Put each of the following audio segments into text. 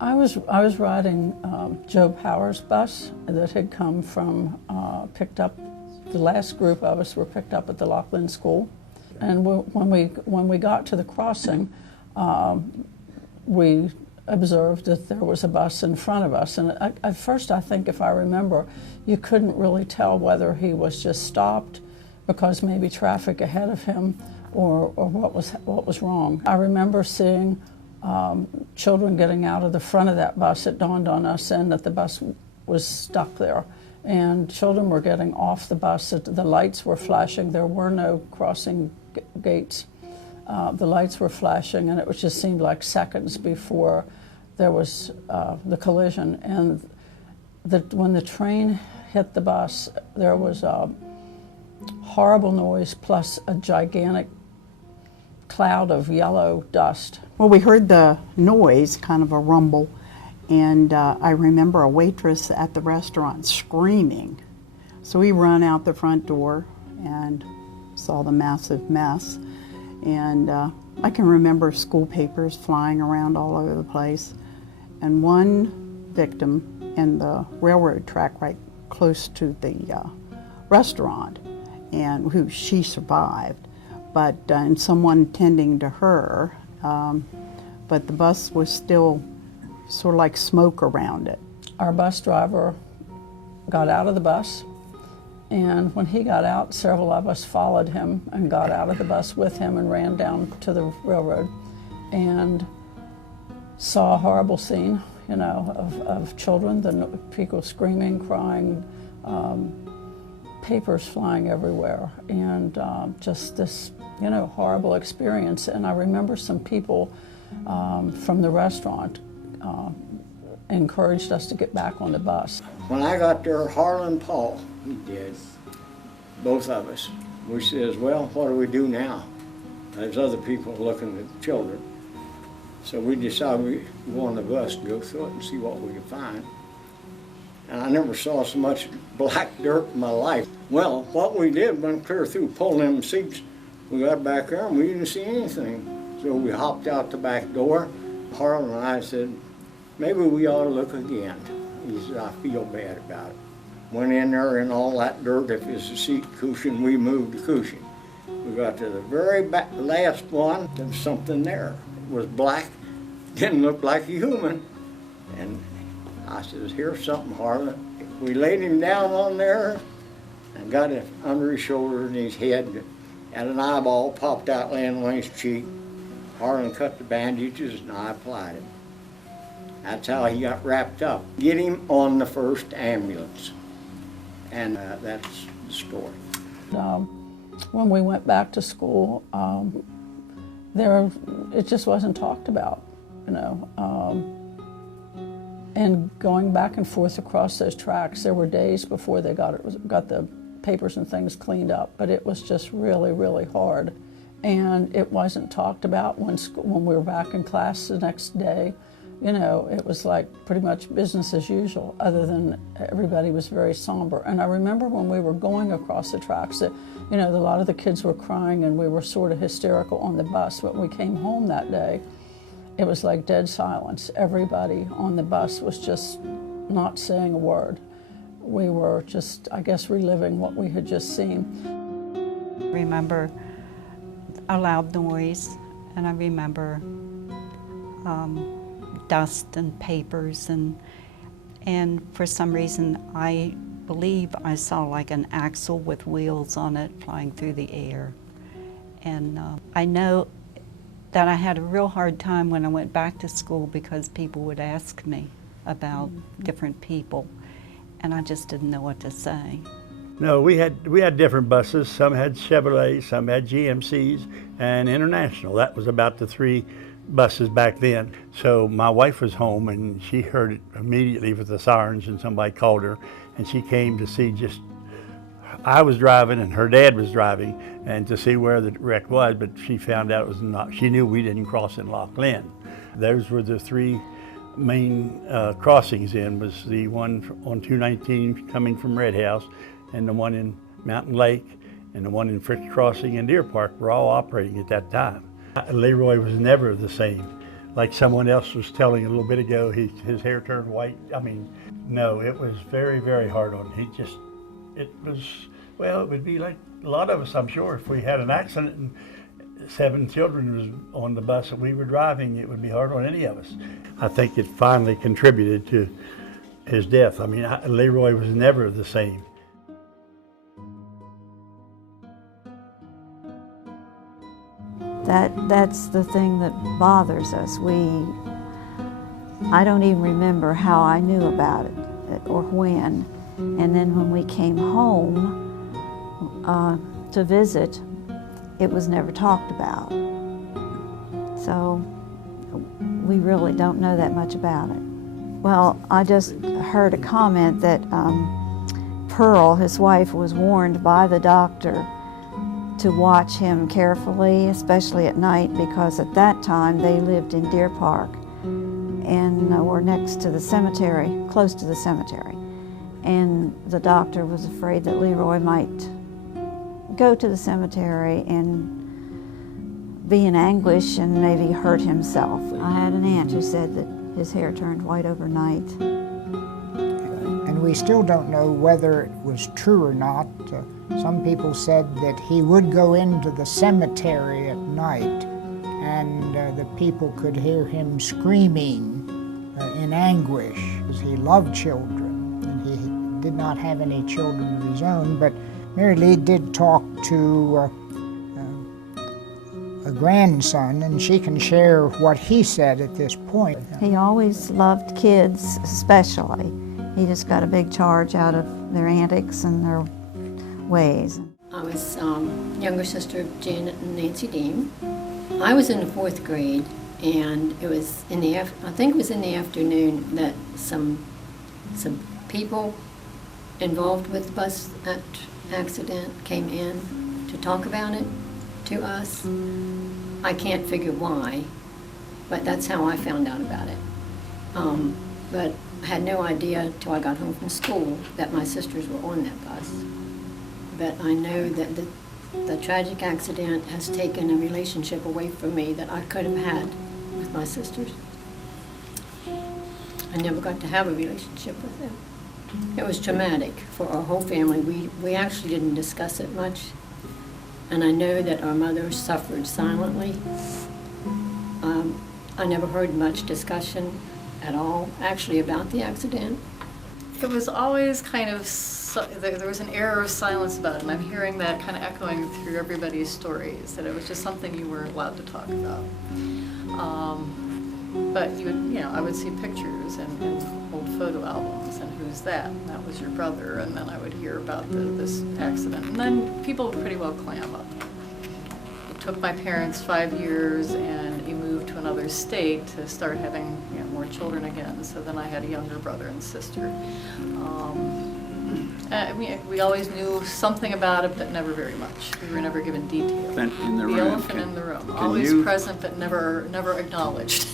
I was riding Joe Power's bus that had come from, picked up, the last group of us were picked up at the Loch Lynn school. And when we got to the crossing, we observed that there was a bus in front of us. And at first, I think, if I remember, you couldn't really tell whether he was just stopped because maybe traffic ahead of him or what was wrong. I remember seeing children getting out of the front of that bus. It dawned on us then that the bus was stuck there. And children were getting off the bus. The lights were flashing. There were no crossing gates. The lights were flashing, and it just seemed like seconds before there was the collision. And when the train hit the bus, there was a horrible noise plus a gigantic cloud of yellow dust. Well, we heard the noise, kind of a rumble, and I remember a waitress at the restaurant screaming. So we run out the front door and saw the massive mess. And I can remember school papers flying around all over the place. And one victim in the railroad track right close to the restaurant, and she survived, but and someone tending to her, but the bus was still sort of like smoke around it. Our bus driver got out of the bus, and when he got out, several of us followed him and got out of the bus with him and ran down to the railroad and saw a horrible scene, you know, of children, the people screaming, crying, papers flying everywhere, and just this, you know, horrible experience. And I remember some people from the restaurant encouraged us to get back on the bus. When I got there, Harlan and Paugh, he did, both of us. We says, well, what do we do now? There's other people looking at the children. So we decided we'd go on the bus and go through it and see what we could find. And I never saw so much black dirt in my life. Well, what we did, went clear through, pulling them seats. We got back there and we didn't see anything. So we hopped out the back door. Harlan and I said, maybe we ought to look again. He said, I feel bad about it. Went in there and all that dirt, if it's a seat cushion, we moved the cushion. We got to the very back, last one, there was something there. It was black, didn't look like a human. And I said, here's something, Harlan. We laid him down on there and got it under his shoulder and his head, and an eyeball popped out laying on his cheek. Harlan cut the bandages and I applied it. That's how he got wrapped up. Get him on the first ambulance. And that's the story. When we went back to school, it just wasn't talked about, you know. And going back and forth across those tracks, there were days before they got the papers and things cleaned up, but it was just really, really hard. And it wasn't talked about when we were back in class the next day. You know, it was like pretty much business as usual, other than everybody was very somber. And I remember when we were going across the tracks that, you know, a lot of the kids were crying and we were sort of hysterical on the bus. But when we came home that day, it was like dead silence. Everybody on the bus was just not saying a word. We were just, I guess, reliving what we had just seen. Remember a loud noise, and I remember dust and papers, and for some reason I believe I saw like an axle with wheels on it flying through the air. And I know that I had a real hard time when I went back to school because people would ask me about different people, and I just didn't know what to say. No, we had different buses. Some had Chevrolet, some had GMCs, and International. That was about the three buses back then. So my wife was home and she heard it immediately with the sirens, and somebody called her and she came to see I was driving and her dad was driving and to see where the wreck was, but she found out it was not. She knew we didn't cross in Loch Lynn. Those were the three main crossings was the one on 219 coming from Red House, and the one in Mountain Lake, and the one in Fritz Crossing and Deer Park were all operating at that time. Leroy was never the same. like someone else was telling a little bit ago, his hair turned white. I mean, no, it was very, very hard on him. It would be like a lot of us, I'm sure, if we had an accident and 7 children was on the bus that we were driving, it would be hard on any of us. I think it finally contributed to his death. I mean, Leroy was never the same. That's the thing that bothers us. I don't even remember how I knew about it or when. And then when we came home to visit, it was never talked about. So we really don't know that much about it. Well, I just heard a comment that Pearl, his wife, was warned by the doctor to watch him carefully, especially at night, because at that time they lived in Deer Park and were next to the cemetery, close to the cemetery. And the doctor was afraid that Leroy might go to the cemetery and be in anguish and maybe hurt himself. I had an aunt who said that his hair turned white overnight. And we still don't know whether it was true or not. Some people said that he would go into the cemetery at night and the people could hear him screaming in anguish because he loved children and he did not have any children of his own. But Mary Lee did talk to a grandson, and she can share what he said at this point. He always loved kids especially. He just got a big charge out of their antics and their ways. I was younger sister of Janet and Nancy Dean. I was in the 4th grade, and it was in the I think it was in the afternoon that some people involved with the bus accident came in to talk about it to us. I can't figure why, but that's how I found out about it. But I had no idea until I got home from school that my sisters were on that bus. But I know that the tragic accident has taken a relationship away from me that I could have had with my sisters. I never got to have a relationship with them. It was traumatic for our whole family. We actually didn't discuss it much. And I know that our mother suffered silently. I never heard much discussion at all, actually, about the accident. It was always kind of, there was an air of silence about it, and I'm hearing that kind of echoing through everybody's stories, that it was just something you weren't allowed to talk about. But I would see pictures and old photo albums, and who's that? And that was your brother, and then I would hear about this accident, and then people would pretty well clam up. It took my parents 5 years, and he moved to another state to start having more children again. So then I had a younger brother and sister. We always knew something about it, but never very much. We were never given details. The Elephant in the room, always present, but never acknowledged.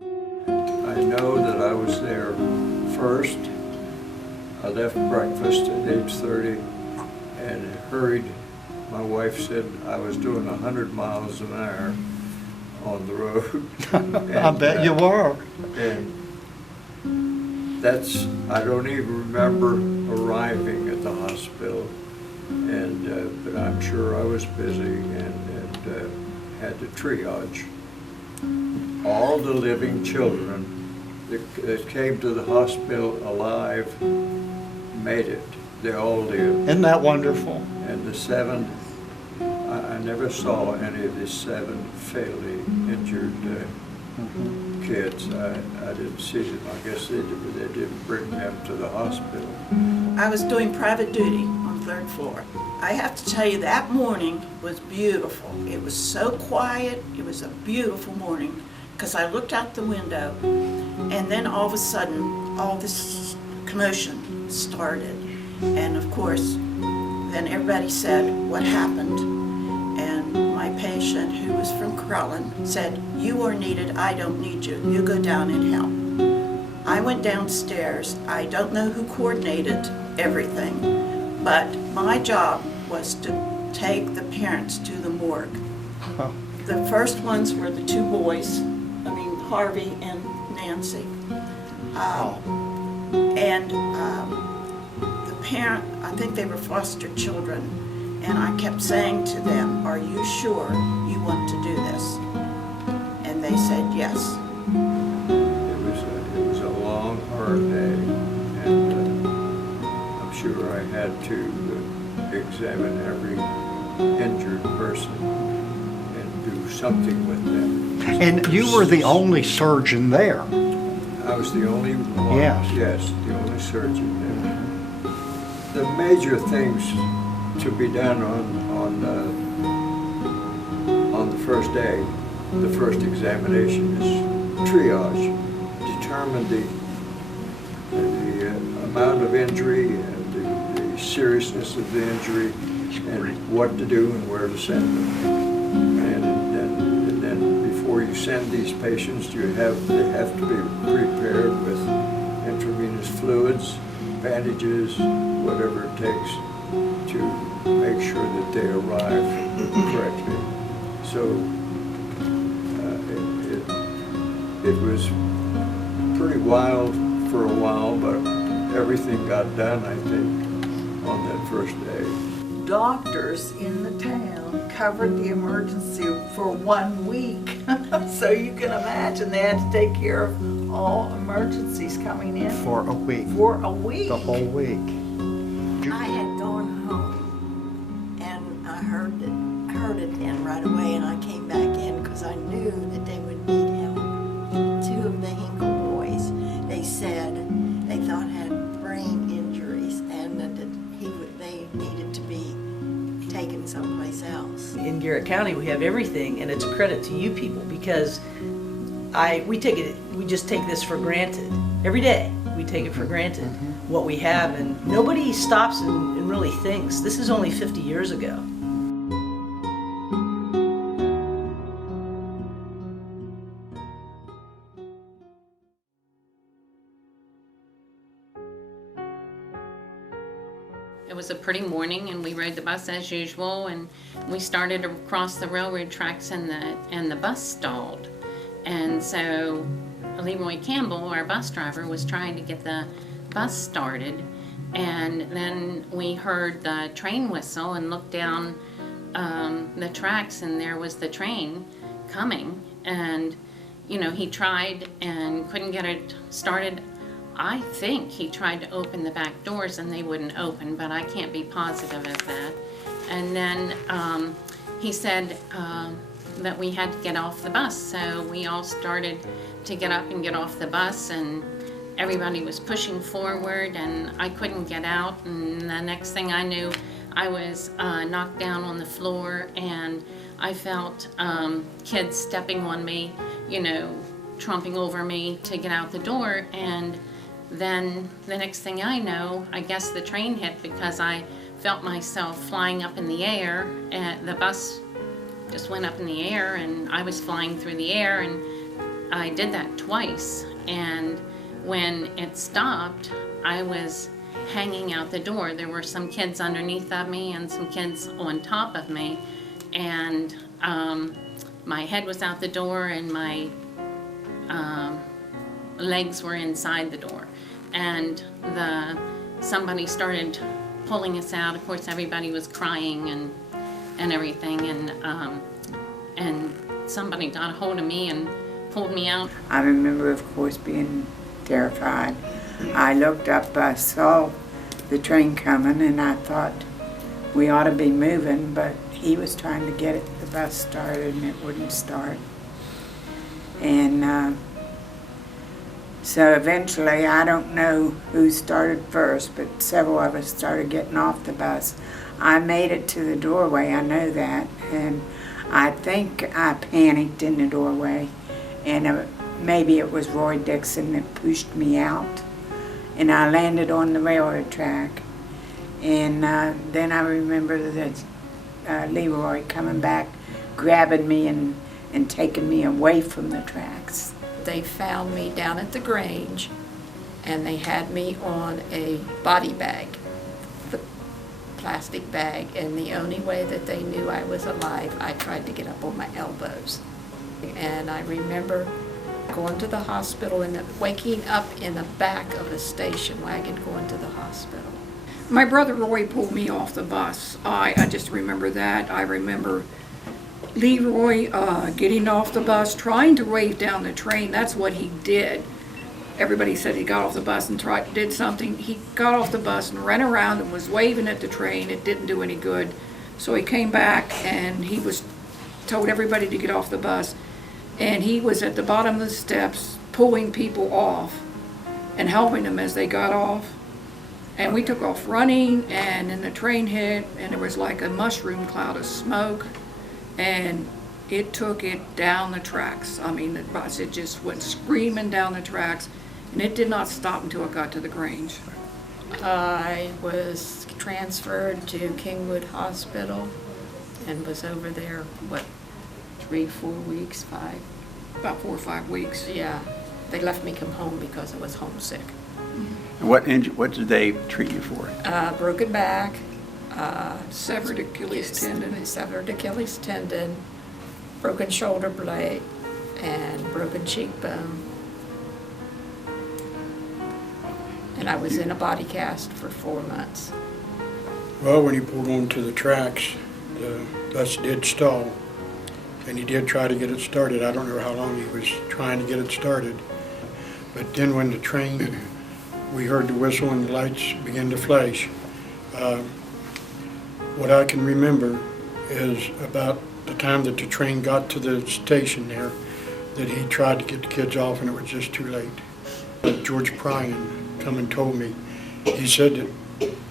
I know that I was there first. I left breakfast at 8:30 and hurried. My wife said I was doing 100 miles an hour on the road. I bet you were. And I don't even remember arriving at the hospital. But I'm sure I was busy and had to triage. All the living children that came to the hospital alive made it. They all lived. Isn't that wonderful? And the 7, I never saw any of the 7 fatally injured kids. I didn't see them. I guess they didn't bring them to the hospital. I was doing private duty on the 3rd floor. I have to tell you, that morning was beautiful. It was so quiet. It was a beautiful morning because I looked out the window, and then all of a sudden, all this commotion started. And of course, then everybody said, "What happened?" And my patient, who was from Carolyn, said, "You are needed. I don't need you. You go down and help." I went downstairs. I don't know who coordinated everything, but my job was to take the parents to the morgue. Oh. The first ones were the two boys, Harvey and Nancy. And the parent, I think they were foster children, and I kept saying to them, "Are you sure you want to do this?" And they said yes. It was a long, hard day, and I'm sure I had to examine every injured person and do something with them. And you were the only surgeon there. I was the only one. Yes. Yes, the only surgeon there. The major things to be done on the first day, the first examination, is triage. Determine the amount of injury and the seriousness of the injury and what to do and where to send them. And then before you send these patients, they have to be prepared with intravenous fluids, bandages, whatever it takes to make sure that they arrive correctly. So it was pretty wild for a while, but everything got done, I think, on that first day. Doctors in the town covered the emergency for 1 week. So you can imagine they had to take care of all emergencies coming in. For a week. For a week. The whole week. I had gone home and I heard it then right away, and I came back in because I knew that they would need help. Two of the Hinkle boys, they said they thought had brain injuries and that they needed to be taken someplace else. In Garrett County, we have everything, and it's a credit to you people because we just take this for granted. Every day, we take it for granted, what we have, and nobody stops and really thinks. This is only 50 years ago. It was a pretty morning, and we rode the bus as usual, and we started across the railroad tracks, and the bus stalled. And so Leroy Campbell, our bus driver, was trying to get the bus started, and then we heard the train whistle and looked down the tracks, and there was the train coming. And he tried and couldn't get it started. I think he tried to open the back doors and they wouldn't open, but I can't be positive of that. And then he said that we had to get off the bus, so we all started to get up and get off the bus, and everybody was pushing forward, and I couldn't get out, and the next thing I knew, I was knocked down on the floor, and I felt kids stepping on me, tromping over me to get out the door. And then the next thing I know, I guess the train hit, because I felt myself flying up in the air, and the bus just went up in the air, and I was flying through the air, and I did that twice. And when it stopped, I was hanging out the door. There were some kids underneath of me and some kids on top of me, and my head was out the door, and my legs were inside the door. And somebody started pulling us out. Of course, everybody was crying and everything, and somebody got a hold of me and pulled me out. I remember, of course, being terrified. I looked up, I saw the train coming, and I thought we ought to be moving, but he was trying to get the bus started, and it wouldn't start. And so eventually, I don't know who started first, but several of us started getting off the bus. I made it to the doorway, I know that, and I think I panicked in the doorway, and maybe it was Roy Dixon that pushed me out, and I landed on the railroad track. And then I remember that Leroy coming back, grabbing me and taking me away from the tracks. They found me down at the Grange, and they had me on a body bag. The plastic bag, and the only way that they knew I was alive, I tried to get up on my elbows. And I remember going to the hospital and waking up in the back of a station wagon going to the hospital. My brother Roy pulled me off the bus. I just remember that. I remember Leroy getting off the bus, trying to wave down the train. That's what he did. Everybody said he got off the bus and did something. He got off the bus and ran around and was waving at the train. It didn't do any good. So he came back and he told everybody to get off the bus. And he was at the bottom of the steps pulling people off and helping them as they got off. And we took off running, and then the train hit, and there was like a mushroom cloud of smoke, and it took it down the tracks. I mean, the bus, it just went screaming down the tracks, and it did not stop until it got to the Grange. I was transferred to Kingwood Hospital and was over there, 3-4 weeks, 5? About 4 or 5 weeks. Yeah. They left me come home because I was homesick. And what did they treat you for? Broken back. Severed Achilles tendon. Severed Achilles tendon, broken shoulder blade, and broken cheekbone. And I was in a body cast for 4 months. Well, when he pulled onto the tracks, the bus did stall, and he did try to get it started. I don't know how long he was trying to get it started. But then when the train, we heard the whistle and the lights began to flash. What I can remember is about the time that the train got to the station there, that he tried to get the kids off and it was just too late. George Perine come and told me, he said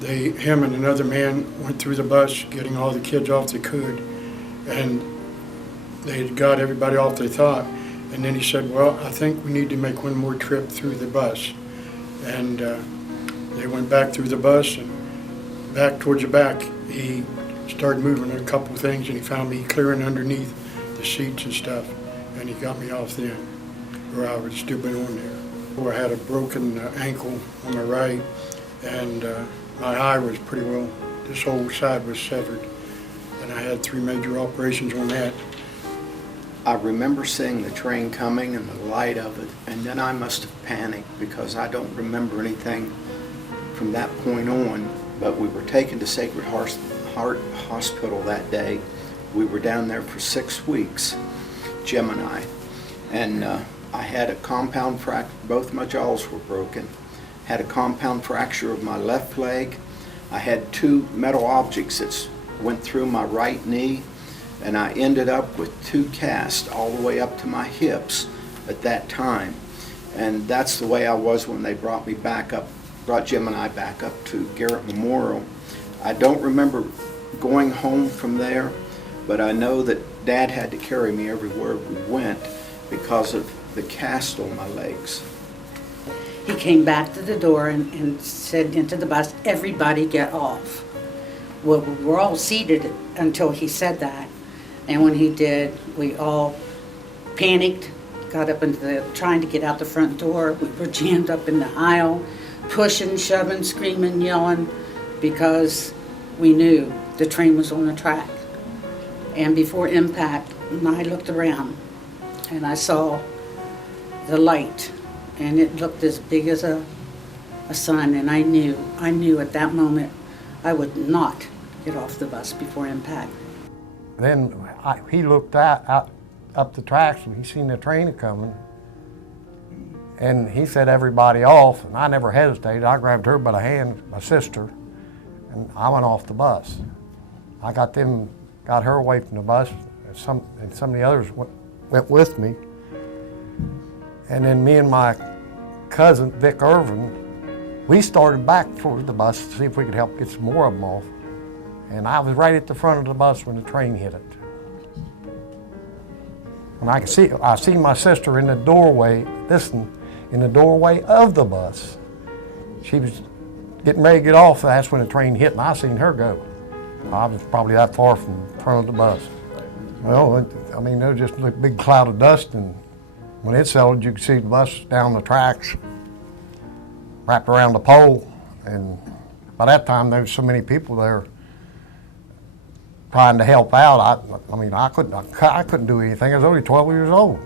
that him and another man went through the bus getting all the kids off they could, and they had got everybody off they thought. And then he said, well, I think we need to make one more trip through the bus. And they went back through the bus, and back towards the back, he started moving a couple of things, and he found me clearing underneath the seats and stuff, and he got me off then, or I would still been on there. I had a broken ankle on my right, and my eye was pretty well, this whole side was severed, and I had 3 major operations on that. I remember seeing the train coming and the light of it, and then I must have panicked because I don't remember anything from that point on. But we were taken to Sacred Heart Hospital that day. We were down there for 6 weeks, Jim and I. And I had a compound fracture, both my jaws were broken. Had a compound fracture of my left leg. I had 2 metal objects that went through my right knee, and I ended up with 2 casts all the way up to my hips at that time. And that's the way I was when they brought Jim and I back up to Garrett Memorial. I don't remember going home from there, but I know that Dad had to carry me everywhere we went because of the cast on my legs. He came back to the door and said into the bus, everybody get off. Well, we were all seated until he said that. And when he did, we all panicked, got up trying to get out the front door. We were jammed up in the aisle, pushing, shoving, screaming, yelling, because we knew the train was on the track. And before impact, I looked around and I saw the light, and it looked as big as a sun, and I knew at that moment I would not get off the bus before impact. Then he looked out up the tracks, and he seen the train coming, and he said everybody off, and I never hesitated. I grabbed her by the hand, my sister, and I went off the bus. I got her away from the bus, and some of the others went with me. And then me and my cousin, Vic Irvin, we started back toward the bus to see if we could help get some more of them off. And I was right at the front of the bus when the train hit it. And I see my sister in the doorway, in the doorway of the bus. She was getting ready to get off, that's when the train hit, and I seen her go. I was probably that far from the front of the bus. Well, I mean, there was just a big cloud of dust, and when it settled, you could see the bus down the tracks, wrapped around the pole, and by that time there was so many people there, trying to help out. I mean, I couldn't do anything. I was only 12 years old.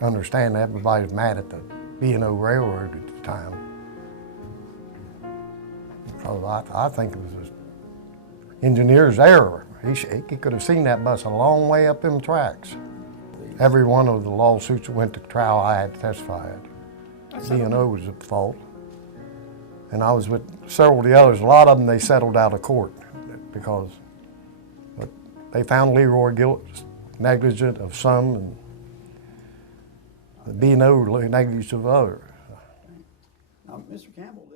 I understand that everybody was mad at the B&O Railroad at the time. Because I think it was the engineer's error. He could have seen that bus a long way up them tracks. Every one of the lawsuits that went to trial, I had testified. B&O was at fault. And I was with several of the others. A lot of them, they settled out of court because they found Leroy negligent of some and the B&O negligent of others. Now, Mr. Campbell,